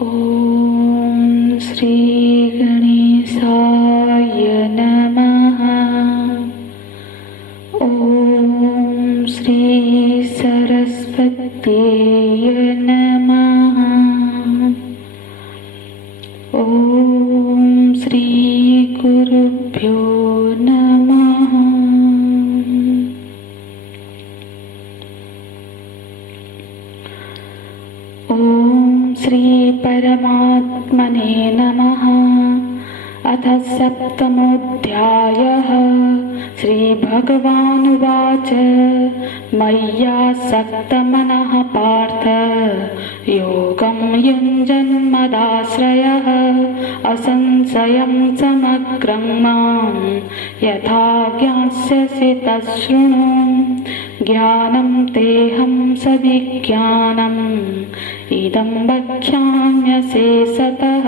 ॐ श्री गणेशाय नमः। ॐ श्री सरस्वत्यै नमः। ॐ श्री गुरुभ्यो नमः। ॐ श्री परमात्मने नमः। अथ सप्तमोऽध्यायः। श्रीभगवानुवाच मय्यासक्तमनः पार्थ योगं युञ्जन्मदाश्रयः असंशयं समग्रं मां यथा ज्ञास्यसि तच्छृणु। ज्ञानं तेऽहं सविज्ञानम् इदं वक्ष्याम्यशेषतः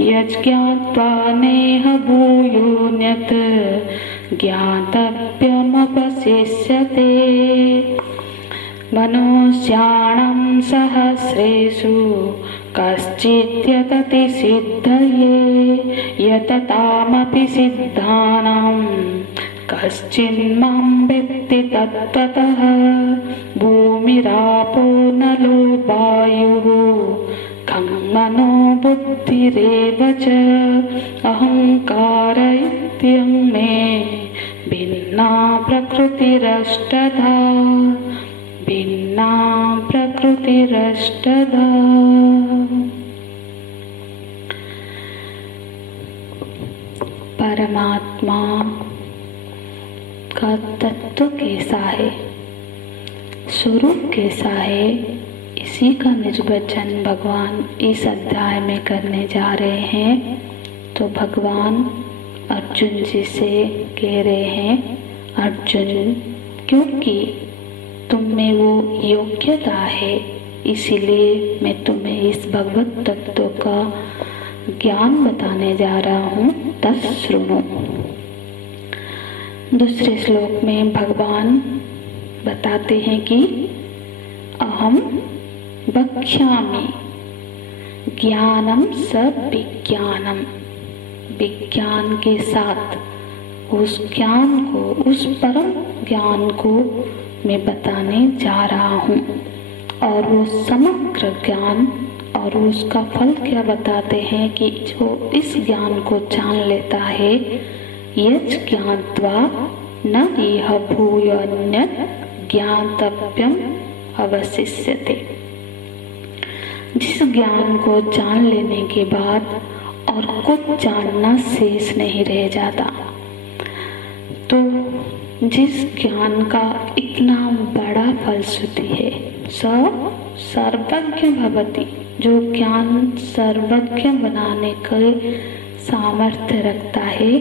यज्ज्ञात्वा नेह भूयोऽन्यत् ज्ञातव्यमवशिष्यते। मनुष्याणां सहस्रेषु कश्चिद्यतति सिद्धये यततामपि सिद्धानां कश्चिन्मां वेत्ति तत्त्वतः। भूमिरापो नलो वायुः खं मनो बुद्धिरेव च अहङ्कार इत्यं मे भिन्ना प्रकृतिरष्टधा। भिन्ना प्रकृतिरष्टधा। परमात्मा का तत्व कैसा है, स्वरूप कैसा है, इसी का निर्वचन भगवान इस अध्याय में करने जा रहे हैं। तो भगवान अर्जुन जी से कह रहे हैं, अर्जुन क्योंकि तुम में वो योग्यता है, इसीलिए मैं तुम्हें इस भगवत तत्व का ज्ञान बताने जा रहा हूँ, तच्छृणु। दूसरे श्लोक में भगवान बताते हैं कि अहम वक्ष्यामि ज्ञानम सविज्ञानम। विज्ञान के साथ उस ज्ञान को, उस परम ज्ञान को मैं बताने जा रहा हूँ। और वो समग्र ज्ञान, और उसका फल क्या बताते हैं कि जो इस ज्ञान को जान लेता है, यज् ज्ञात्वा न इह भूयोऽन्यत् ज्ञातव्यम् अवशिष्यते। जिस ज्ञान को जान लेने के बाद और कुछ जानना शेष नहीं रह जाता। तो जिस ज्ञान का इतना बड़ा फलश्रुति है, सर्वज्ञ भवति, जो ज्ञान सर्वज्ञ बनाने का सामर्थ्य रखता है।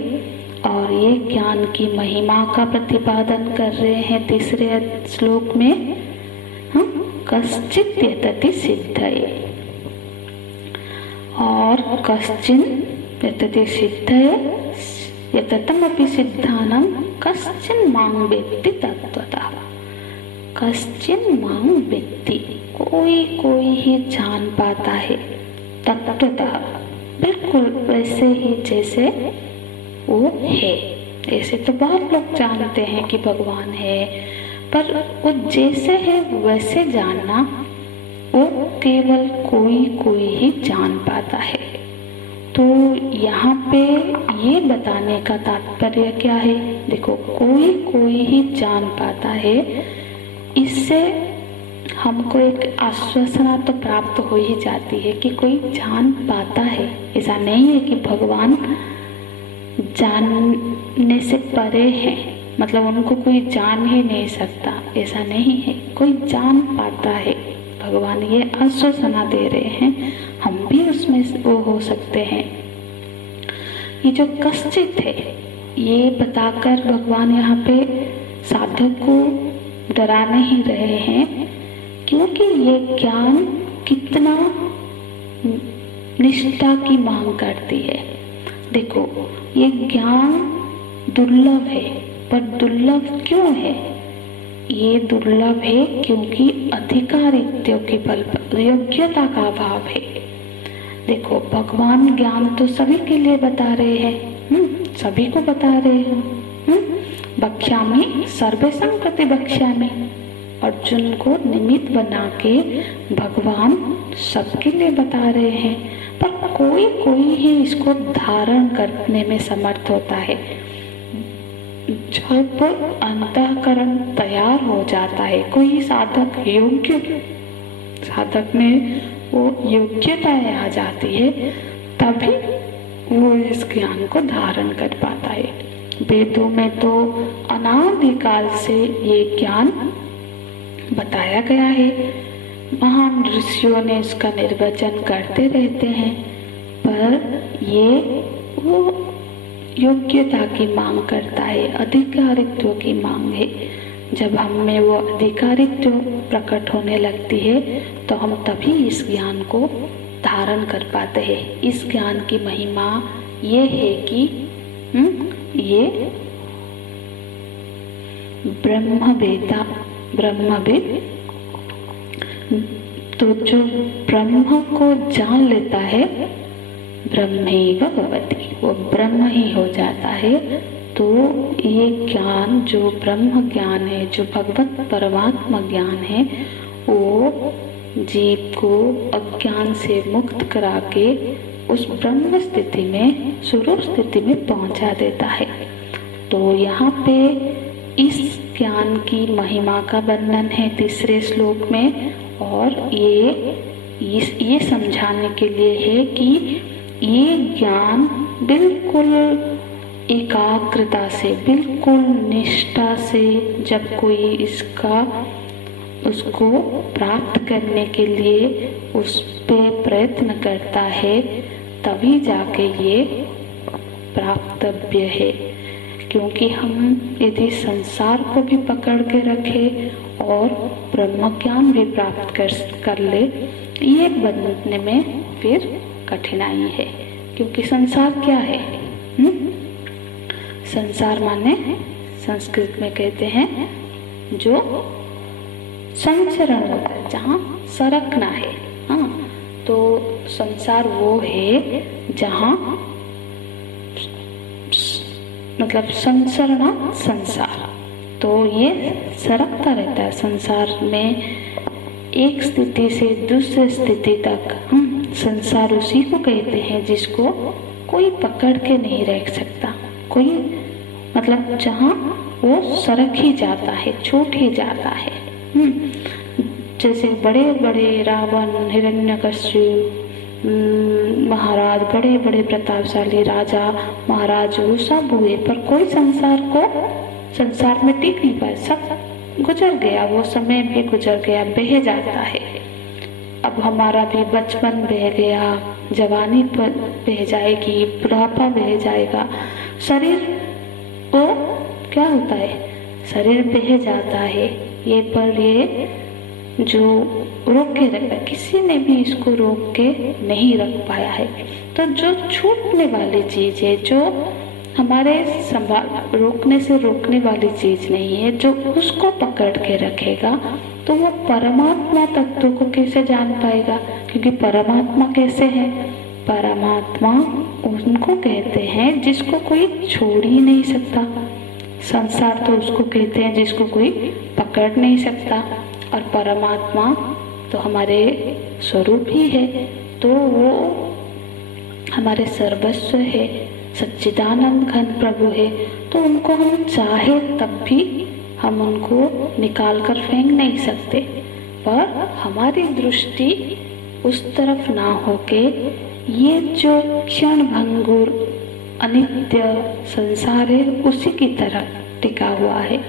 और ये ज्ञान की महिमा का प्रतिपादन कर रहे हैं तीसरे श्लोक में। कश्चित् यतति सिद्धये, और कश्चिन् यतति सिद्धये यततमपि सिद्धानां कश्चिन् मां वेत्ति तत्त्वतः। कश्चिन् मां वेत्ति, कोई कोई ही जान पाता है, तत्त्वतः, बिल्कुल वैसे ही जैसे वो है। ऐसे तो बहुत लोग जानते हैं कि भगवान है, पर वो जैसे है वैसे जानना वो केवल कोई कोई ही जान पाता है। तो यहाँ पे ये बताने का तात्पर्य क्या है? देखो, कोई कोई ही जान पाता है, इससे हमको एक आश्वासना तो प्राप्त हो ही जाती है कि कोई जान पाता है। ऐसा नहीं है कि भगवान जानने से परे हैं, मतलब उनको कोई जान ही नहीं सकता, ऐसा नहीं है। कोई जान पाता है, भगवान ये आश्वासना दे रहे हैं, हम भी उसमें वो हो सकते हैं। ये जो कश्चित है, ये बताकर भगवान यहाँ पे साधक को डरा नहीं रहे हैं, क्योंकि ये ज्ञान कितना निष्ठा की मांग करती है। देखो, ये ज्ञान दुर्लभ है, पर दुर्लभ क्यों है? ये दुर्लभ है क्योंकि अधिकारित्व के बल पर, योग्यता का अभाव है। देखो भगवान ज्ञान तो सभी के लिए बता रहे हैं, सभी को बता रहे हैं। बक्ष्यामि सर्वेषां कृते बक्ष्यामि, अर्जुन को निमित्त बना के भगवान सबके लिए बता रहे हैं, पर कोई कोई ही इसको धारण करने में समर्थ होता है। जब अंतःकरण तैयार हो जाता है, कोई साधक योग्य, साधक में वो योग्यता आ जाती है, तभी वो इस ज्ञान को धारण कर पाता है। वेदों में तो अनादिकाल से ये ज्ञान बताया गया है, महान ऋषियों ने इसका निर्वचन करते रहते हैं, पर ये वो योग्यता की मांग करता है, अधिकारित्व की मांग है। जब हम में वो अधिकारित्व प्रकट होने लगती है तो हम तभी इस ज्ञान को धारण कर पाते हैं। इस ज्ञान की महिमा ये है कि ये ब्रह्मवेता, ब्रह्मविद, तो जो ब्रह्म को जान लेता है ब्रह्मैव भवति, वो ब्रह्म ही हो जाता है। तो ये ज्ञान जो ब्रह्म ज्ञान है, जो भगवत परमात्मा ज्ञान है, वो जीव को अज्ञान से मुक्त करा के उस ब्रह्म स्थिति में, स्वरूप स्थिति में पहुंचा देता है। तो यहाँ पे इस ज्ञान की महिमा का वर्णन है तीसरे श्लोक में, और ये समझाने के लिए है कि ये ज्ञान बिल्कुल एकाग्रता से, बिल्कुल निष्ठा से जब कोई उसको प्राप्त करने के लिए उस पे प्रयत्न करता है, तभी जाके ये प्राप्तव्य है। क्योंकि हम यदि संसार को भी पकड़ के रखे और ब्रह्म ज्ञान भी प्राप्त कर ले, ये बनने में फिर कठिनाई है। क्योंकि संसार क्या है? संसार माने संस्कृत में कहते हैं जो संचरण होता है, जहाँ सरकना है। हाँ, तो संसार वो है जहाँ मतलब संचरणा संसार, तो ये सरकता रहता है। संसार में एक स्थिति से दूसरे स्थिति तक संसार उसी को कहते हैं जिसको कोई पकड़ के नहीं रख सकता। कोई मतलब जहाँ वो सरक ही जाता है, छूट ही जाता है। जैसे बड़े बड़े रावण, हिरण्यकश्यप महाराज, बड़े बड़े प्रतापशाली राजा महाराज, वो सब हुए, पर कोई संसार में टिक नहीं पाए। सब गुजर गया, वो समय भी गुजर गया, बह जाता है। अब हमारा भी बचपन बह गया, जवानी पर बह जाएगी, बुढ़ापा बह जाएगा, शरीर को क्या होता है, शरीर बह जाता है। ये पर ये जो रोक के रखा, किसी ने भी इसको रोक के नहीं रख पाया है। तो जो छूटने वाली चीज है, जो हमारे रोकने से रोकने वाली चीज नहीं है, जो उसको पकड़ के रखेगा, तो वो परमात्मा तत्व को कैसे जान पाएगा? क्योंकि परमात्मा कैसे है? परमात्मा उनको कहते हैं जिसको कोई छोड़ ही नहीं सकता। संसार तो उसको कहते हैं जिसको कोई पकड़ नहीं सकता, और परमात्मा तो हमारे स्वरूप ही है, तो वो हमारे सर्वस्व है, सच्चिदानंद घन प्रभु है। तो उनको हम चाहे तब भी हम उनको निकाल कर फेंक नहीं सकते, पर हमारी दृष्टि उस तरफ ना होके ये जो क्षण भंगुर अनित्य संसार है उसी की तरफ टिका हुआ है।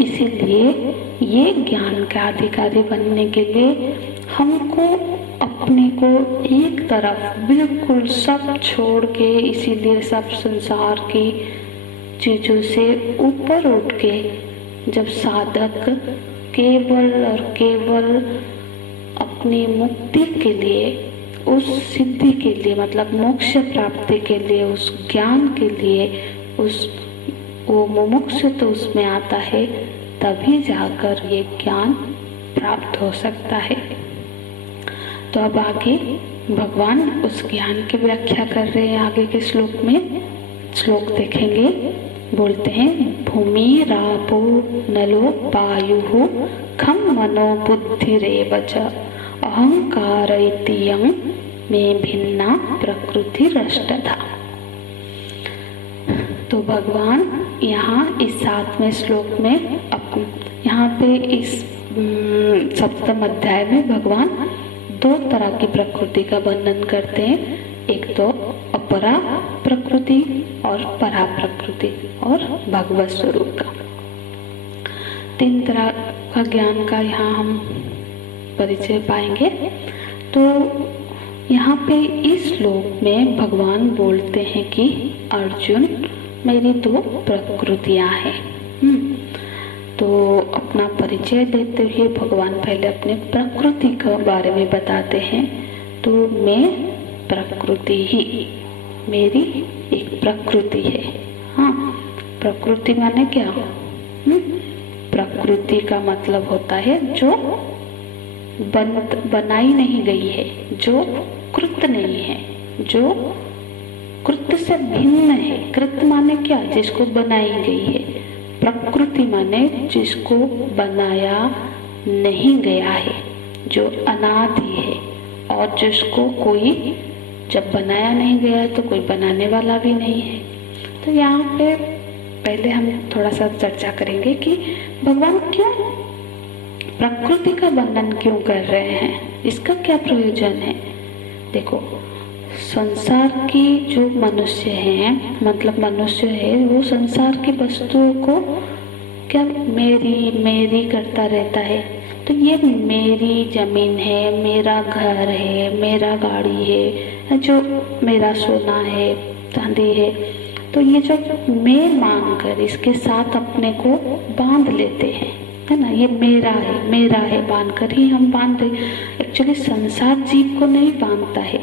इसीलिए ये ज्ञान का अधिकारी बनने के लिए हमको अपने को एक तरफ बिल्कुल सब छोड़ के, इसीलिए सब संसार की चीजों से ऊपर उठ के जब साधक केवल और केवल अपनी मुक्ति के लिए, उस सिद्धि के लिए, मतलब मोक्ष प्राप्ति के लिए, उस ज्ञान के लिए, वो मुमुक्ष तो उसमें आता है, तभी जाकर ये ज्ञान प्राप्त हो सकता है। तो अब आगे भगवान उस ज्ञान की व्याख्या कर रहे हैं आगे के श्लोक में। श्लोक देखेंगे, बोलते हैं भूमि रापो नलो वायुः खं मनो बुद्धिरेव च अहंकार इत्ययं मे भिन्ना प्रकृतिरष्टधा। तो भगवान यहाँ इस 7वें श्लोक में यहाँ पे इस 7वें अध्याय में भगवान 2 तरह की प्रकृति का वर्णन करते हैं। एक तो अपरा प्रकृति और परा प्रकृति और भगवत स्वरूप का। 3 तरह का ज्ञान का यहाँ हम परिचय पाएंगे। तो यहाँ पे इस श्लोक में भगवान बोलते हैं कि अर्जुन मेरी 2 प्रकृतियां हैं। तो अपना परिचय देते हुए भगवान पहले अपने प्रकृति के बारे में बताते हैं। तो मैं प्रकृति ही, मेरी एक प्रकृति है। हाँ, प्रकृति माने क्या? प्रकृति का मतलब होता है जो बनाई नहीं गई है, जो कृत नहीं है, जो कृत से भिन्न है। कृत माने क्या? जिसको बनाई गई है। प्रकृति माने जिसको बनाया नहीं गया है, जो अनादि है और जिसको कोई जब बनाया नहीं गया तो कोई बनाने वाला भी नहीं है। तो यहाँ पे पहले हम थोड़ा सा चर्चा करेंगे कि भगवान क्यों प्रकृति का वर्णन क्यों कर रहे हैं, इसका क्या प्रयोजन है। देखो, संसार की जो मनुष्य हैं, मतलब मनुष्य है, वो संसार की वस्तुओं को क्या मेरी मेरी करता रहता है। तो ये मेरी जमीन है, मेरा घर है, मेरा गाड़ी है, जो मेरा सोना है, चांदी है, तो ये जो मैं मानकर इसके साथ अपने को बांध लेते हैं, है ना। ये मेरा है बांधकर ही हम बांधे। एक्चुअली संसार जीव को नहीं बांधता है,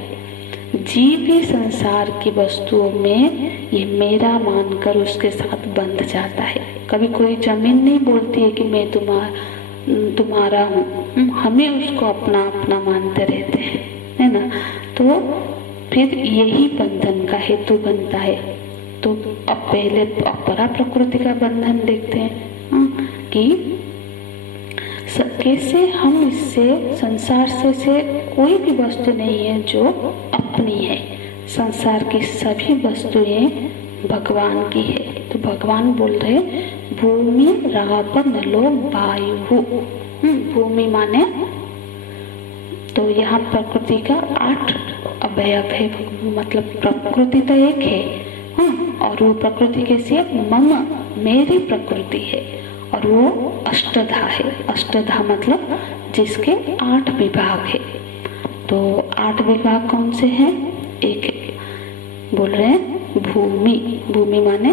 जीव भी संसार की वस्तुओं में ये मेरा मानकर उसके साथ बंध जाता है। कभी कोई जमीन नहीं बोलती है कि मैं तुम्हारा हूँ, हमें उसको अपना अपना मानते रहते हैं, है ना। तो फिर यही बंधन का हेतु बनता है। तो अब पहले अपरा प्रकृति का बंधन देखते हैं कि कैसे हम इससे संसार से कोई भी वस्तु नहीं है जो अपनी है। संसार की सभी वस्तुएं भगवान की है। तो भगवान बोल रहे भूमि राप नलो वायु। भूमि माने तो यहाँ प्रकृति का 8 अवयव है, मतलब प्रकृति तो एक है। और वो प्रकृति कैसी है? मम, मेरी प्रकृति है। और वो अष्टधा है। अष्टधा मतलब जिसके 8 विभाग है। तो 8 विभाग कौन से हैं? एक बोल रहे हैं भूमि। भूमि माने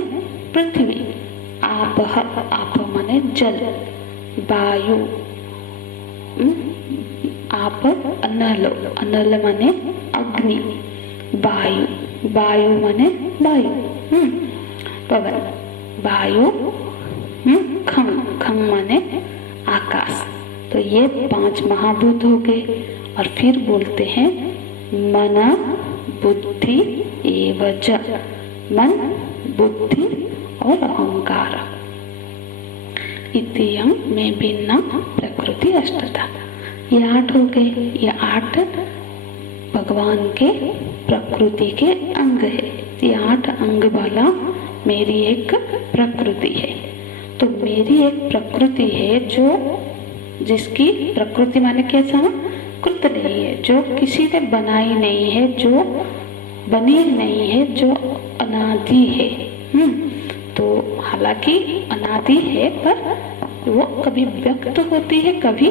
पृथ्वी। आप माने जल। वायु, आप अनल। अनल माने अग्नि। वायु माने वायु, पवन। वायु, खंग माने आकाश। तो ये 5 महाभूत हो गए। और फिर बोलते हैं मन बुद्धि एवं च। मन, बुद्धि और अहंकार। इत्ययं में भिन्ना प्रकृति अष्टधा। ये 8 हो गए। ये 8 भगवान के प्रकृति के अंग है। ये 8 अंग वाला मेरी एक प्रकृति है। तो मेरी एक प्रकृति है जो जिसकी प्रकृति माने कैसा? कृत नहीं है, जो किसी ने बनाई नहीं है, जो बनी नहीं है, जो अनादि है। तो हालांकि अनादि है पर वो कभी व्यक्त होती है, कभी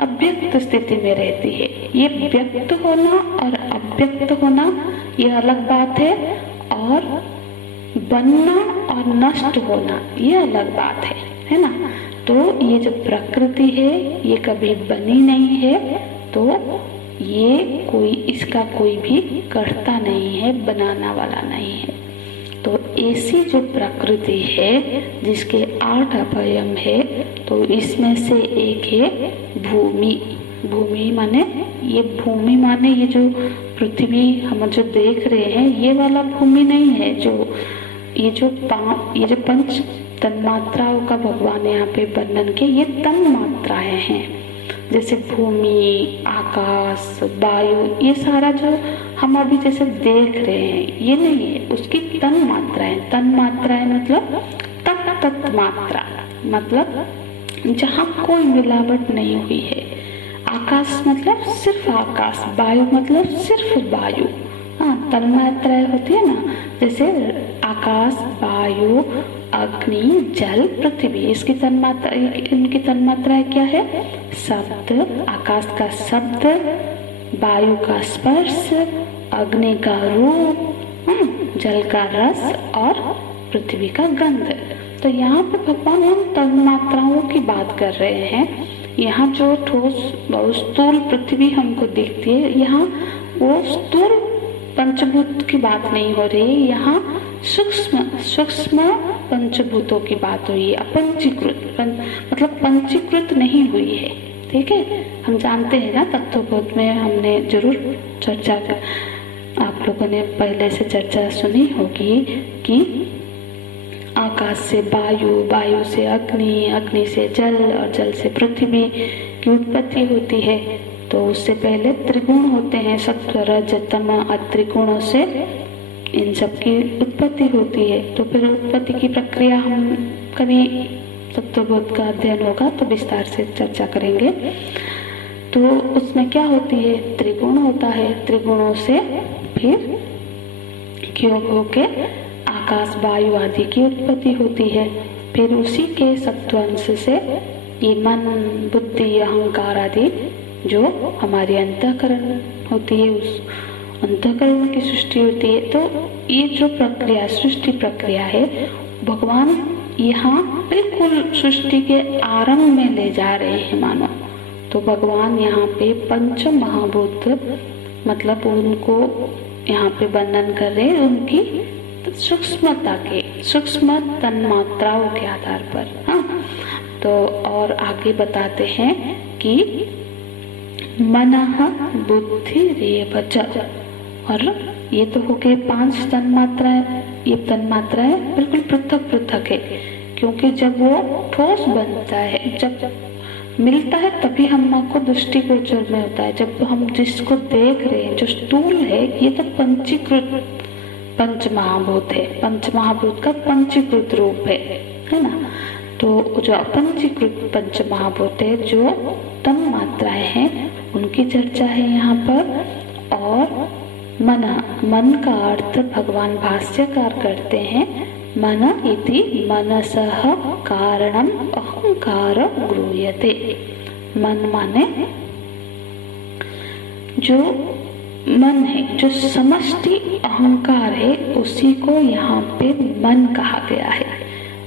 अव्यक्त स्थिति में रहती है। ये व्यक्त होना और अव्यक्त होना ये अलग बात है, और बनना और नष्ट होना ये अलग बात है ना। तो ये जो प्रकृति है ये कभी बनी नहीं है, तो ये इसका कोई भी कर्ता नहीं है, बनाना वाला नहीं है। तो ऐसी जो प्रकृति है जिसके 8 अवयव है, तो इसमें से एक है भूमि। भूमि माने ये भूमि माने ये जो पृथ्वी हम जो देख रहे हैं ये वाला भूमि नहीं है, जो ये जो पंच तन्मात्राओं का भगवान यहाँ पे वर्णन किया, ये तन मात्राएं हैं। जैसे भूमि, आकाश, वायु, ये सारा जो हम अभी जैसे देख रहे हैं ये नहीं है, उसकी तन मात्राएं। तन मात्राएं मतलब तत् मात्रा, मतलब जहाँ कोई मिलावट नहीं हुई है। आकाश मतलब सिर्फ आकाश, वायु मतलब सिर्फ वायु। हाँ, तन मात्राएं होती है ना, जैसे आकाश, वायु, अग्नि, जल, पृथ्वी, इसकी तन्मात्रा, इनकी तन्मात्राएं क्या है? शब्द, आकाश का शब्द, वायु का स्पर्श, अग्नि का रूप, जल का रस और पृथ्वी का गंध। तो यहाँ पे भगवान हम तन्मात्राओं की बात कर रहे हैं। यहाँ जो ठोस स्थूल पृथ्वी हमको दिखती है, यहाँ वो स्थूल पंचभूत की बात नहीं हो रही, यहाँ सूक्ष्म पंचभूतों की बात हुई है। अपंचीकृत मतलब पंचीकृत नहीं हुई है। ठीक है, हम जानते हैं ना, तत्वबोध में हमने जरूर चर्चा कर, आप लोगों ने पहले से चर्चा सुनी होगी कि आकाश से वायु, वायु से अग्नि, अग्नि से जल और जल से पृथ्वी की उत्पत्ति होती है। तो उससे पहले त्रिगुण होते हैं, सत्व, रज, तम, त्रिगुणों से इन सब की उत्पत्ति होती है। तो फिर उत्पत्ति की प्रक्रिया हम कभी तत्वबोध का अध्ययन होगा तो विस्तार से चर्चा करेंगे। तो उसमें क्या होती है? त्रिगुण होता है। त्रिगुणों से फिर योग होके आकाश, वायु आदि की उत्पत्ति होती है। फिर उसी के सत्वांश से ये मन, बुद्धि, अहंकार आदि जो हमारी अंतःकरण होती है, उस अंतःकरण की सृष्टि होती है। तो ये जो प्रक्रिया, सृष्टि प्रक्रिया है, भगवान यहाँ बिल्कुल सृष्टि के आरंभ में ले जा रहे हैं मानो। तो भगवान यहाँ पे पंच महाभूत मतलब उनको यहाँ पे वर्णन कर रहे हैं, उनकी सूक्ष्मता के, सूक्ष्म तन्मात्राओं के आधार पर। हाँ, तो और आगे बताते हैं कि मनः बुद्धि रेव च, और ये तो हो गए 5 तन्मात्राएं। ये तन्मात्राएं बिल्कुल पृथक पृथक है, क्योंकि जब वो ठोस बनता है, जब मिलता है तभी हमको दृष्टिगोचर में होता है। जब हम जिसको देख रहे हैं, जो स्थूल है, ये तो पंचीकृत पंच महाभूत है, पंच महाभूत का पंचीकृत रूप है ना। तो जो अपंचीकृत पंच महाभूत है, जो तन मात्राएं हैं, उनकी चर्चा है यहाँ पर। और मन का अर्थ भगवान भाष्यकार करते हैं, मन इति मनसः कारणम अहंकार गृह्यते। मन माने जो मन है, जो समष्टि अहंकार है, उसी को यहाँ पे मन कहा गया है।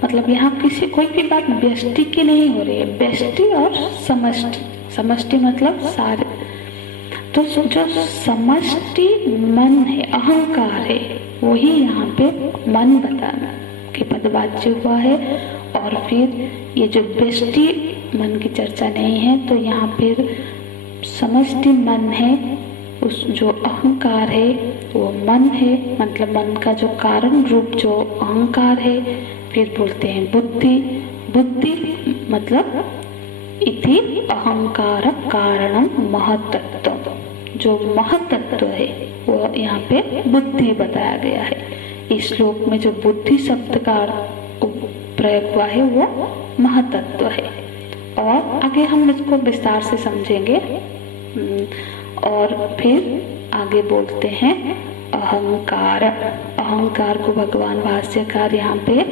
मतलब यहाँ किसी कोई भी बात व्यष्टि की नहीं हो रही है, व्यष्टि और समष्टि। समष्टि मतलब सारे, तो जो समष्टि मन है, अहंकार है, वही यहाँ पे मन बताना के पदवाच्य हुआ है। और फिर ये जो व्यष्टि मन की चर्चा नहीं है, तो यहाँ फिर समष्टि मन है, उस जो अहंकार है वो मन है, मतलब मन का जो कारण रूप जो अहंकार है। फिर बोलते हैं बुद्धि, बुद्धि मतलब इति अहंकार कारणम महत्तत्व, जो महत्तत्व है वो यहाँ पे बुद्धि बताया गया है। इस श्लोक में जो बुद्धि शब्द का प्रयोग हुआ है वो महत्तत्व है। और आगे हम इसको विस्तार से समझेंगे। और फिर आगे बोलते हैं अहंकार। अहंकार को भगवान भाष्यकार यहाँ पे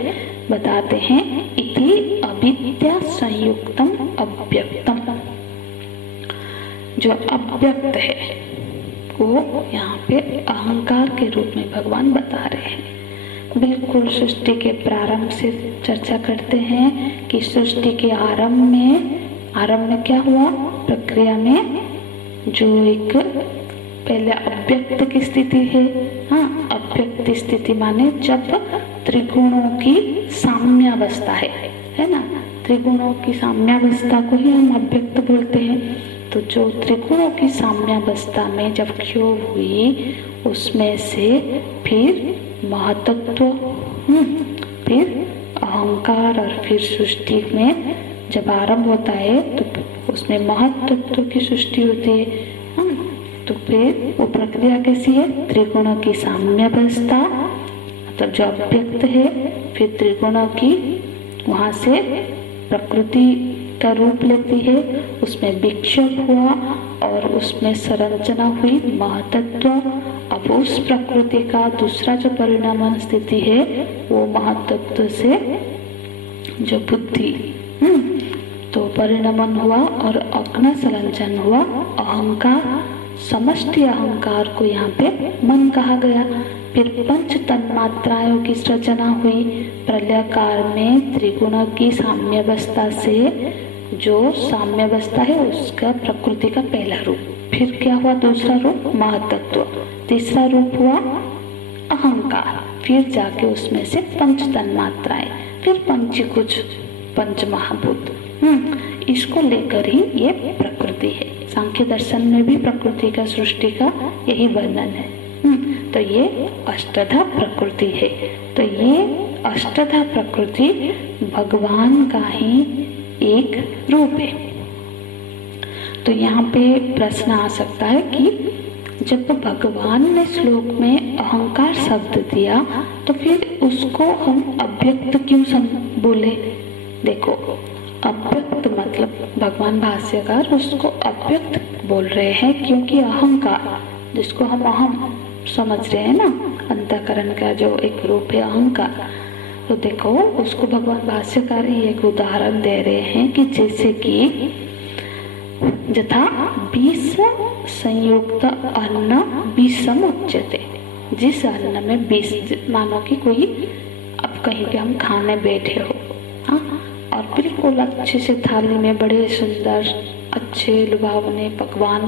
बताते हैं, इति अविद्या संयुक्तम अव्यक्तम। जो अव्यक्त है वो यहाँ पे अहंकार के रूप में भगवान बता रहे हैं। बिल्कुल सृष्टि के प्रारंभ से चर्चा करते हैं कि सृष्टि के आरंभ में क्या हुआ? प्रक्रिया में जो एक पहले अव्यक्त की स्थिति है। हाँ, अव्यक्त स्थिति माने जब त्रिगुणों की साम्यावस्था है ना। त्रिगुणों की साम्यावस्था को ही हम अव्यक्त बोलते हैं। तो जो त्रिगुणों की साम्यावस्था में जब क्षोभ हुई, उसमें से फिर महतत्व, फिर अहंकार, और फिर सृष्टि में जब आरंभ होता है तो उसमें महतत्व की सृष्टि होती है। तो फिर वो प्रक्रिया कैसी है? त्रिगुणों की साम्यावस्था, मतलब जो अव्यक्त है, फिर त्रिगुणों की वहां से प्रकृति का रूप लेती है, उसमें विक्षेप हुआ और उसमें संरचना हुई महतत्व। अब उस प्रकृति का दूसरा जो परिणाम स्थिति है वो महतत्व से जो बुद्धि, तो परिणमन हुआ और अग्न संलंचन हुआ अहंकार, समष्टि अहंकार को यहाँ पे मन कहा गया। फिर पंच तन्मात्राओं की सृजना हुई प्रलय काल में त्रिगुणों की साम्यावस्था से, जो साम्यावस्था है उसका प्रकृति का पहला रूप। फिर क्या हुआ? दूसरा रूप महतत्व, तीसरा रूप हुआ अहंकार, फिर जाके उसमें से पंच तन्मात्राएं, फिर पंचकुच, पंच महाभूत। इसको लेकर ही ये प्रकृति है। सांख्य दर्शन में भी प्रकृति का, सृष्टि का यही वर्णन है। तो ये अष्टधा प्रकृति है। तो ये अष्टधा प्रकृति भगवान का ही एक रूप है। तो यहाँ पे प्रश्न आ सकता है कि जब भगवान ने श्लोक में अहंकार शब्द दिया तो फिर उसको हम अव्यक्त क्यों बोले? देखो, अव्यक्त मतलब भगवान भाष्यकार उसको अव्यक्त बोल रहे हैं क्योंकि अहंकार, जिसको हम अहम समझ रहे हैं ना, अंतःकरण का जो एक रूप है अहंकार, तो देखो उसको भगवान भाष्यकार ही एक उदाहरण दे रहे हैं कि जैसे कि यथा 20 संयुक्त अन्न 20 उच्यते। जिस अन्न में 20, मानो कि कोई, अब कहीं पे हम खाने बैठे हो, हाँ, और बिल्कुल अच्छे से थाली में बड़े सुंदर अच्छे लुभावने पकवान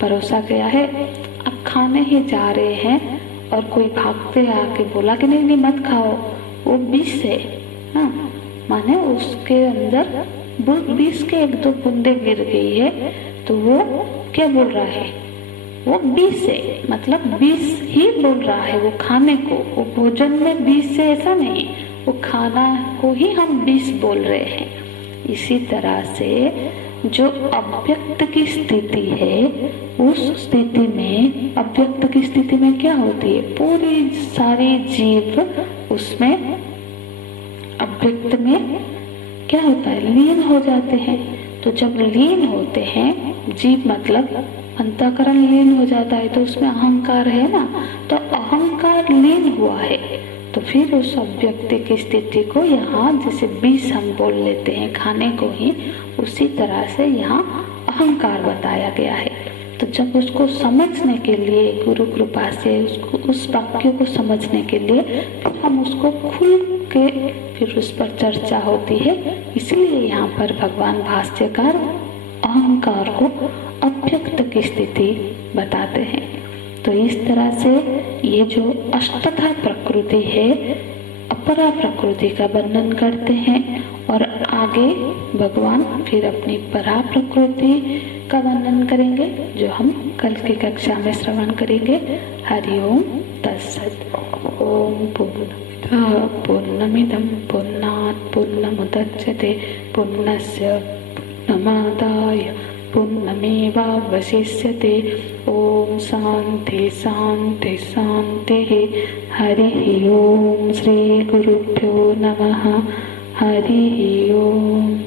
परोसा गया है, अब खाने ही जा रहे हैं और कोई भागते आके बोला कि नहीं नहीं मत खाओ, वो 20 है, हाँ, माने उसके अंदर 20 के 1-2 बूंदे गिर गई है, तो वो क्या बोल रहा है? वो 20 है, मतलब 20 ही बोल रहा है वो खाने को। वो भोजन में 20 से ऐसा नहीं, वो खाना को ही हम 20 बोल रहे हैं। इसी तरह से जो अव्यक्त की स्थिति है, उस स्थिति में, अव्यक्त की स्थिति में क्या होती है? पूरी सारी जीव उसमें अव्यक्त में क्या होता है? लीन हो जाते हैं। तो जब लीन होते हैं, जीव मतलब अंतःकरण लीन हो जाता है, तो उसमें अहंकार है ना, तो अहंकार लीन हुआ है, तो फिर उस अव्यक्ति की स्थिति को यहाँ जैसे 20 हम बोल लेते हैं खाने को ही, उसी तरह से यहाँ अहंकार बताया गया है। तो जब उसको समझने के लिए गुरु कृपा से उसको, उस वाक्य को समझने के लिए फिर हम उसको खुल के फिर उस पर चर्चा होती है। इसलिए यहाँ पर भगवान भाष्यकार अहंकार को अव्यक्त की स्थिति बताते हैं। तो इस तरह से ये जो अष्टधा प्रकृति है, अपरा प्रकृति का वर्णन करते हैं और आगे भगवान फिर अपनी परा प्रकृति का वर्णन करेंगे, जो हम कल की कक्षा में श्रवण करेंगे। हरिओम तत्सत्। ओम पूर्णमिदं पूर्णात् पूर्णमुदच्यते पूर्णस्य पूर्णमादाय पूर्णमेवावशिष्यते। ओम शांति शांति शांति। हरि ओम। श्री गुरुभ्यो नमः। हरि ओम।